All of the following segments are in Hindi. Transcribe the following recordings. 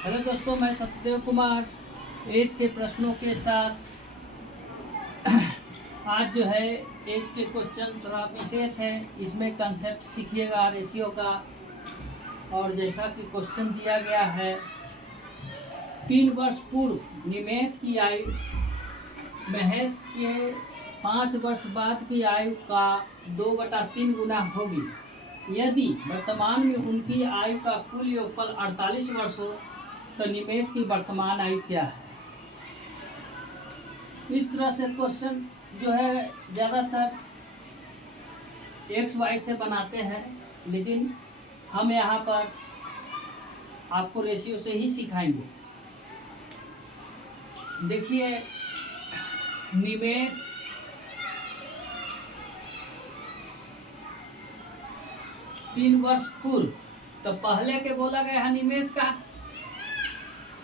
हेलो दोस्तों, मैं सत्यदेव कुमार एज के प्रश्नों के साथ आज जो है एज के क्वेश्चन थोड़ा विशेष है। इसमें कंसेप्ट सीखिएगा रेशियो का। और जैसा कि क्वेश्चन दिया गया है, 3 वर्ष पूर्व निमेश की आयु महेश के 5 वर्ष बाद की आयु का 2/3 गुना होगी यदि वर्तमान में उनकी आयु का कुल योगफल 48 वर्ष हो, तो निमेश की वर्तमान आयु क्या है। इस तरह से क्वेश्चन जो है ज़्यादातर एक्स वाई से बनाते हैं, लेकिन हम यहाँ पर आपको रेशियो से ही सिखाएंगे। देखिए, निमेश तीन वर्ष पूर्व, तो पहले के बोला गया है निमेश का,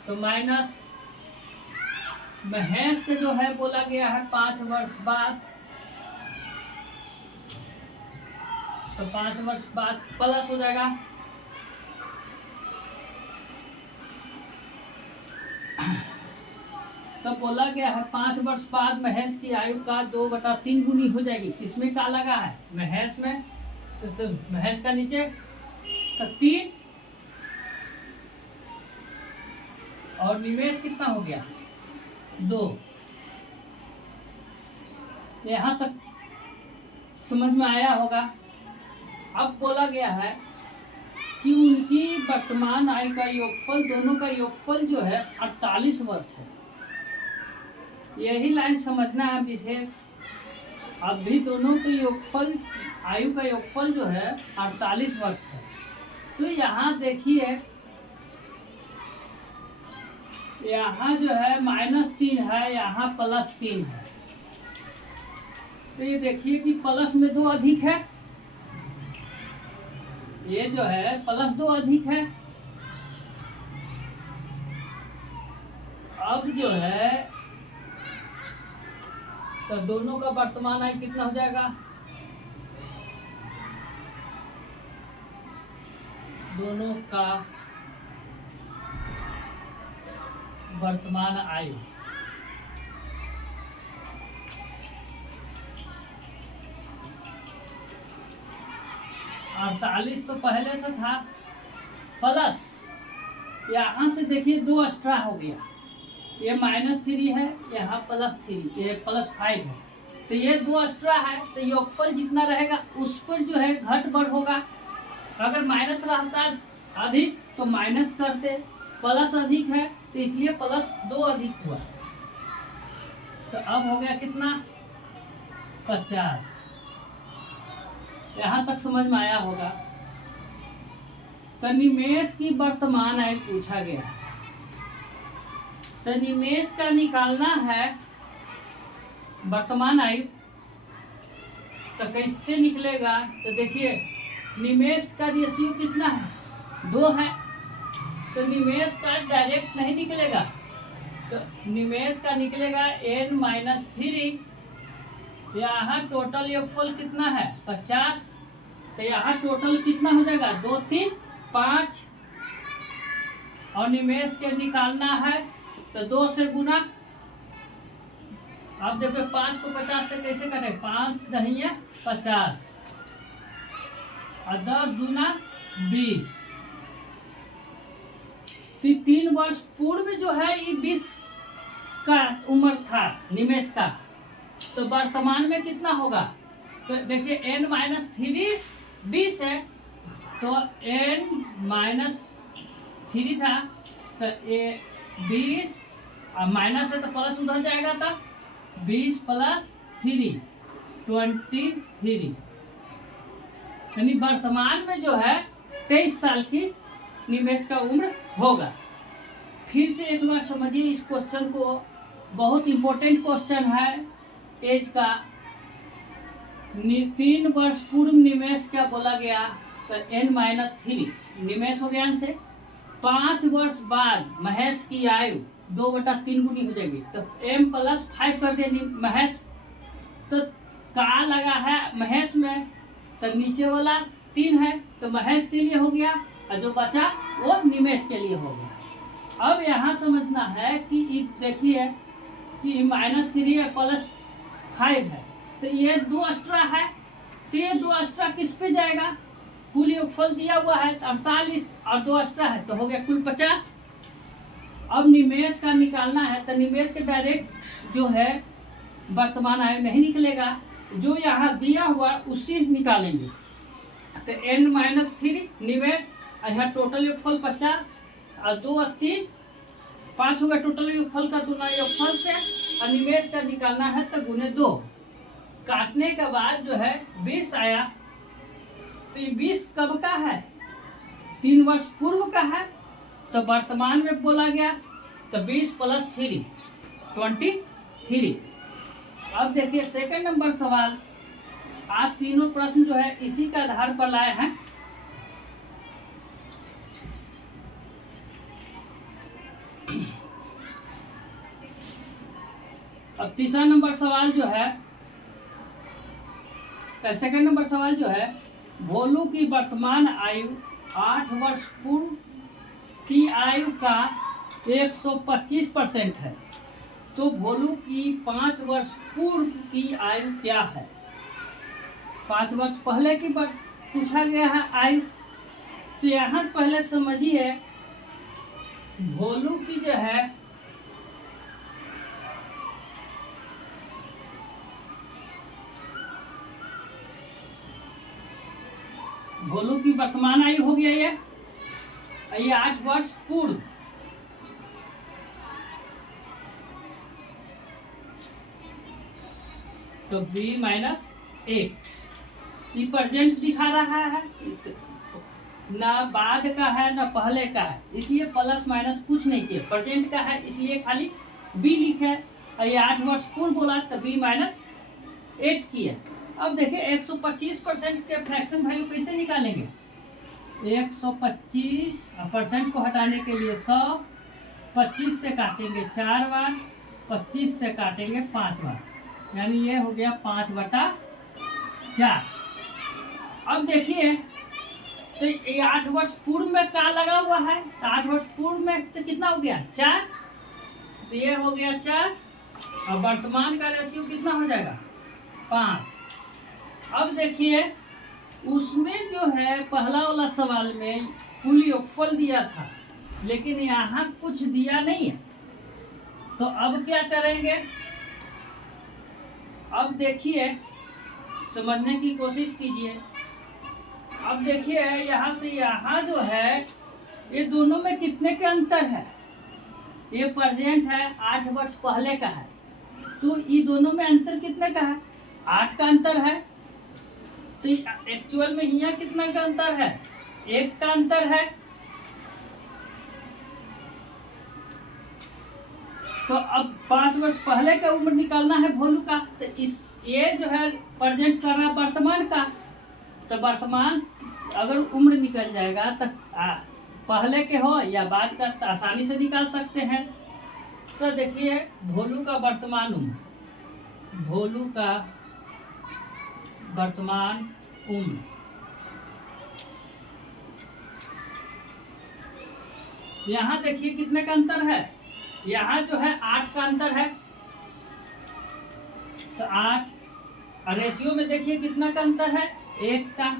तो माइनस महेश के जो है बोला गया है 5 वर्ष बाद, तो 5 वर्ष बाद प्लस हो जाएगा। तो बोला गया है 5 वर्ष बाद महेश की आयु का 2/3 गुनी हो जाएगी। किसमें का लगा है? महेश में। तो महेश का नीचे तो 3 और निमेश कितना हो गया? 2। यहाँ तक समझ में आया होगा। अब बोला गया है कि उनकी वर्तमान आयु का योगफल, दोनों का योगफल जो है 48 वर्ष है। यही लाइन समझना है विशेष। अब भी दोनों के योगफल, आयु का योगफल जो है 48 वर्ष है। तो यहाँ देखिए, यहाँ जो है -3 है, यहाँ +3 है। तो ये देखिए कि प्लस में 2 अधिक है, ये जो है +2 अधिक है। अब जो है तो दोनों का वर्तमान आयु कितना हो जाएगा? दोनों का वर्तमान आयु 48 तो पहले से था, प्लस यहाँ से देखिए 2 एक्स्ट्रा हो गया। ये -3 है, यहाँ +3, ये +5 है। तो ये 2 एक्स्ट्रा है, तो योगफल जितना रहेगा उस पर जो है घट बढ़ होगा। अगर माइनस रहता अधिक तो माइनस करते, प्लस अधिक है तो इसलिए +2 अधिक हुआ। तो अब हो गया कितना? 50। यहाँ तक समझ में आया होगा। तो निमेश की वर्तमान आयु पूछा गया है, तो निमेश का निकालना है वर्तमान आयु। तो कैसे निकलेगा? तो देखिए, निमेश का रेशियो कितना है? 2 है। तो निमेश का डायरेक्ट नहीं निकलेगा, तो निमेश का निकलेगा n-3। यहाँ टोटल योगफल कितना है? 50। तो यहाँ टोटल कितना हो जाएगा? 2, 3, 5। और निमेश के निकालना है तो 2 से गुना। अब देखो 5 को 50 से कैसे कटे? 5 दहिया 50 और 10 दूना 20। तो 3 वर्ष पूर्व जो है ये 20 का उम्र था निमेश का, तो वर्तमान में कितना होगा? तो देखिए n-3 20 है, तो n-3 था, तो ये 20 और माइनस है तो प्लस उधर जाएगा, तब 20 + 3 23। यानी वर्तमान में जो है 23 साल की निमेश का उम्र होगा। फिर से एक बार समझिए इस क्वेश्चन को, बहुत इंपॉर्टेंट क्वेश्चन है एज का। 3 वर्ष पूर्व निमेश क्या बोला गया? तो n-3 निमेश हो गया से। 5 वर्ष बाद महेश की आयु 2/3 गुनी हो जाएगी, तो m + 5 कर दिया महेश। तो का लगा है महेश में, तो नीचे वाला 3 है, तो महेश के लिए हो गया, और जो बचा वो निमेश के लिए हो गया। अब यहाँ समझना है कि देखिए कि -3 है +5 है, तो ये 2 एक्स्ट्रा है, तो ये 2 एक्स्ट्रा किस पे जाएगा? कुल योगफल दिया हुआ है 48 और 2 एक्स्ट्रा है, तो हो गया कुल 50। अब निमेश का निकालना है, तो निमेश के डायरेक्ट जो है वर्तमान आयु नहीं निकलेगा, जो यहाँ दिया हुआ उसी निकालेंगे। तो n-3 निवेश, यहाँ टोटल योगफल 50 और 2 और 3 5 होगा टोटल योगफल का दुना योगफल से, और निवेश का निकालना है तो गुने 2। काटने के बाद जो है 20 आया, तो ये 20 कब का है? 3 वर्ष पूर्व का है, तो वर्तमान में बोला गया, तो 20 + 3 23। अब देखिए सेकंड नंबर सवाल, आज तीनों प्रश्न जो है इसी के आधार पर लाए हैं। अब तीसरा नंबर सवाल जो है, सेकंड नंबर सवाल जो है, भोलू की वर्तमान आयु 8 वर्ष पूर्व की आयु का 125% है, तो भोलू की 5 वर्ष पूर्व की आयु क्या है? 5 वर्ष पहले की बात पूछा गया है आयु, तो यहाँ पहले समझिए भोलू की जो है भोलू की वर्तमान आयु हो गया ये 8 वर्ष पूर्व, तो b-8 ये प्रेजेंट दिखा रहा है, ना बाद का है ना पहले का है, इसलिए प्लस माइनस कुछ नहीं किया, प्रेजेंट का है इसलिए खाली b लिखे, और ये 8 वर्ष पूर्व बोला तो b-8 किया। अब देखिए 125% के फ्रैक्शन वैल्यू कैसे निकालेंगे? 125% को हटाने के लिए 100, 25 से काटेंगे 4 बार, 25 से काटेंगे 5 बार, यानी ये हो गया 5/4। अब देखिए तो ये 8 वर्ष पूर्व में का लगा हुआ है, तो 8 वर्ष पूर्व में तो कितना हो गया 4, तो ये हो गया 4, और वर्तमान का रेशियो कितना हो जाएगा 5। अब देखिए उसमें जो है पहला वाला सवाल में कुल योगफल दिया था, लेकिन यहाँ कुछ दिया नहीं है, तो अब क्या करेंगे? अब देखिए समझने की कोशिश कीजिए। अब देखिए यहाँ से यहाँ जो है ये दोनों में कितने के अंतर है? ये प्रेजेंट है 8 वर्ष पहले का है, तो ये दोनों में अंतर कितने का है? 8 का अंतर है। तो एक्चुअल में यहाँ कितना का अंतर है? 1 का अंतर है। तो अब 5 वर्ष पहले का उम्र निकालना है भोलू का, तो इस ये जो है प्रेजेंट कर रहा है वर्तमान का, तो वर्तमान अगर उम्र निकल जाएगा तो पहले के हो या बाद का तो आसानी से निकाल सकते हैं। तो देखिए भोलू का वर्तमान उम्र, भोलू का वर्तमान उम्र यहाँ देखिए कितने का अंतर है? यहाँ जो है 8 का अंतर है, तो 8, और रेशियो में देखिए कितना का अंतर है? 1 का।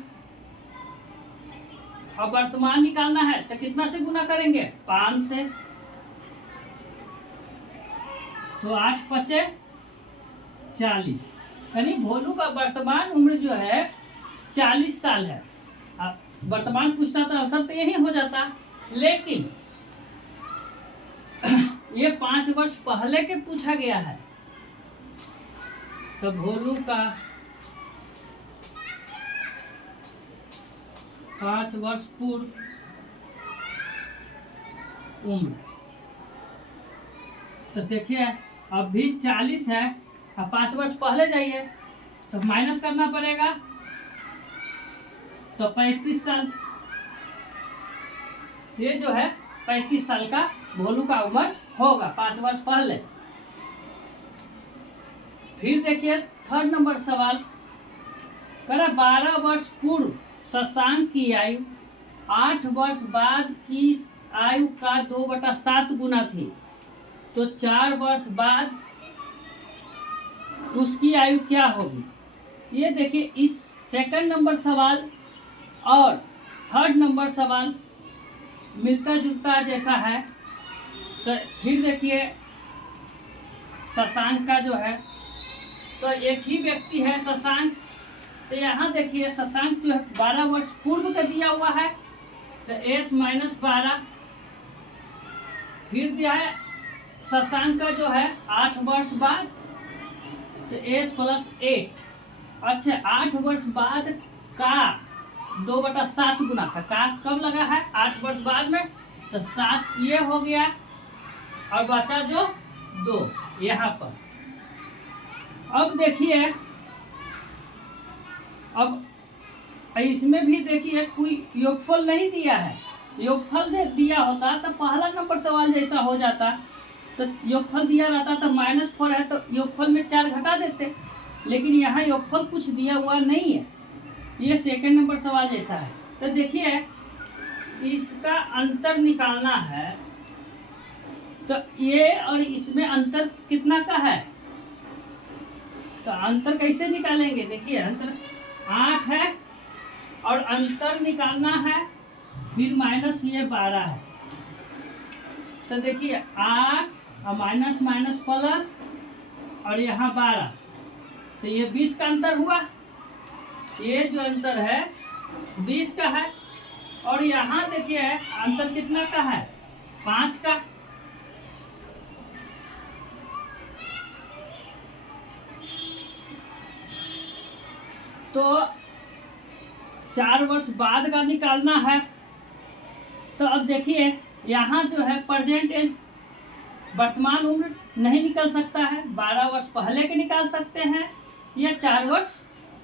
अब वर्तमान निकालना है तो कितना से गुना करेंगे? 5 से, तो 8 × 5 = 40, यानी भोलू का वर्तमान उम्र जो है 40 साल है। अब वर्तमान पूछता तो असर तो यही हो जाता, लेकिन ये 5 वर्ष पहले के पूछा गया है, तो भोलू का 5 वर्ष पूर्व उम्र, तो देखिए अभी 40 है, अब 5 वर्ष पहले जाइए तो माइनस करना पड़ेगा, तो 35 साल, ये जो है 35 साल का भोलू का उम्र होगा 5 वर्ष पहले। फिर देखिए थर्ड नंबर सवाल करा, 12 वर्ष पूर्व शशांक की आयु 8 वर्ष बाद की आयु का 2/7 गुना थी, तो 4 वर्ष बाद उसकी आयु क्या होगी। ये देखिए, इस सेकंड नंबर सवाल और थर्ड नंबर सवाल मिलता जुलता जैसा है। तो फिर देखिए, शशांक का जो है, तो एक ही व्यक्ति है शशांक। तो यहाँ देखिए, शशांक जो है 12 वर्ष पूर्व का दिया हुआ है, तो s - 12। फिर दिया है शशांक का जो है 8 वर्ष बाद, तो s + 8। अच्छा, 8 वर्ष बाद का 2/7 गुना का कब लगा है? 8 वर्ष बाद में। तो 7 ये हो गया, और बचा जो 2 यहाँ पर। अब देखिए, अब इसमें भी देखिए कोई योगफल नहीं दिया है। योगफल दिया होता तो पहला नंबर सवाल जैसा हो जाता, तो योगफल दिया रहता तो -4 है तो योगफल में 4 घटा देते, लेकिन यहाँ योगफल कुछ दिया हुआ नहीं है। ये सेकंड नंबर सवाल जैसा है। तो देखिए, इसका अंतर निकालना है, तो ये और इसमें अंतर कितना का है, तो अंतर कैसे निकालेंगे। देखिए, अंतर 8 है और अंतर निकालना है, फिर माइनस ये 12 है। तो देखिए, 8 और माइनस माइनस प्लस, और यहाँ 12, तो ये 20 का अंतर हुआ। ये जो अंतर है 20 का है, और यहाँ देखिए अंतर कितना का है, 5 का। तो 4 वर्ष बाद का निकालना है। तो अब देखिए, यहाँ जो है प्रेजेंट एज, वर्तमान उम्र नहीं निकल सकता है, 12 वर्ष पहले के निकाल सकते हैं या 4 वर्ष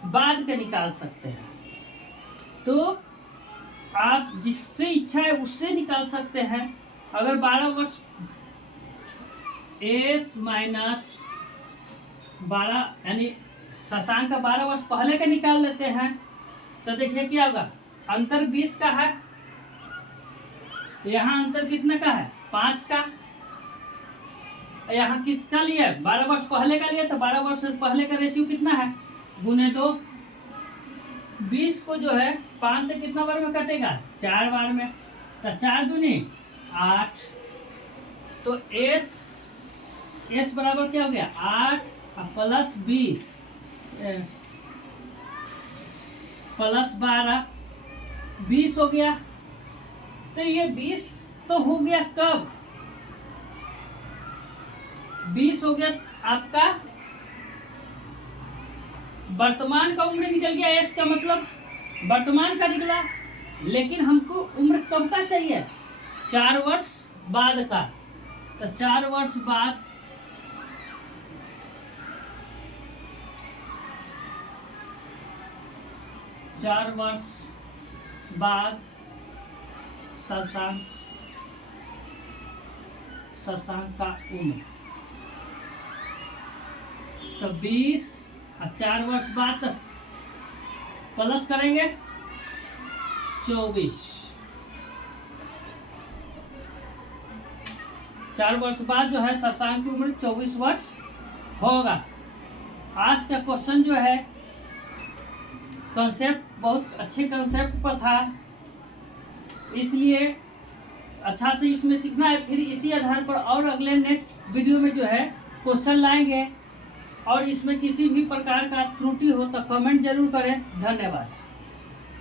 बाद के निकाल सकते हैं। तो आप जिससे इच्छा है उससे निकाल सकते हैं। अगर 12 वर्ष s - 12 यानी शशांक का 12 वर्ष पहले का निकाल लेते हैं, तो देखिए क्या होगा, अंतर 20 का है, यहाँ अंतर कितना का है, 5 का। यहाँ किसका लिया है, 12 वर्ष पहले का लिया, तो 12 वर्ष पहले का रेशियो कितना है, गुने 2। 20 को जो है 5 से कितना बार में कटेगा, 4 बार में, तो 4 दूनी 8। तो s बराबर क्या हो गया, 8 + 20 + 12, 20 हो गया। तो ये 20 तो हो गया कब, 20 हो गया आपका वर्तमान का उम्र निकल गया। एस का मतलब वर्तमान का निकला, लेकिन हमको उम्र कब का चाहिए, 4 वर्ष बाद का। तो 4 वर्ष बाद शशांक का उम्र, तो 20 और 4 वर्ष बाद प्लस करेंगे 24। 4 वर्ष बाद जो है शशांक की उम्र 24 वर्ष होगा। आज का क्वेश्चन जो है कंसेप्ट बहुत अच्छे कंसेप्ट पर था, इसलिए अच्छा से इसमें सीखना है। फिर इसी आधार पर और अगले नेक्स्ट वीडियो में जो है क्वेश्चन लाएंगे, और इसमें किसी भी प्रकार का त्रुटि हो तो कमेंट जरूर करें। धन्यवाद।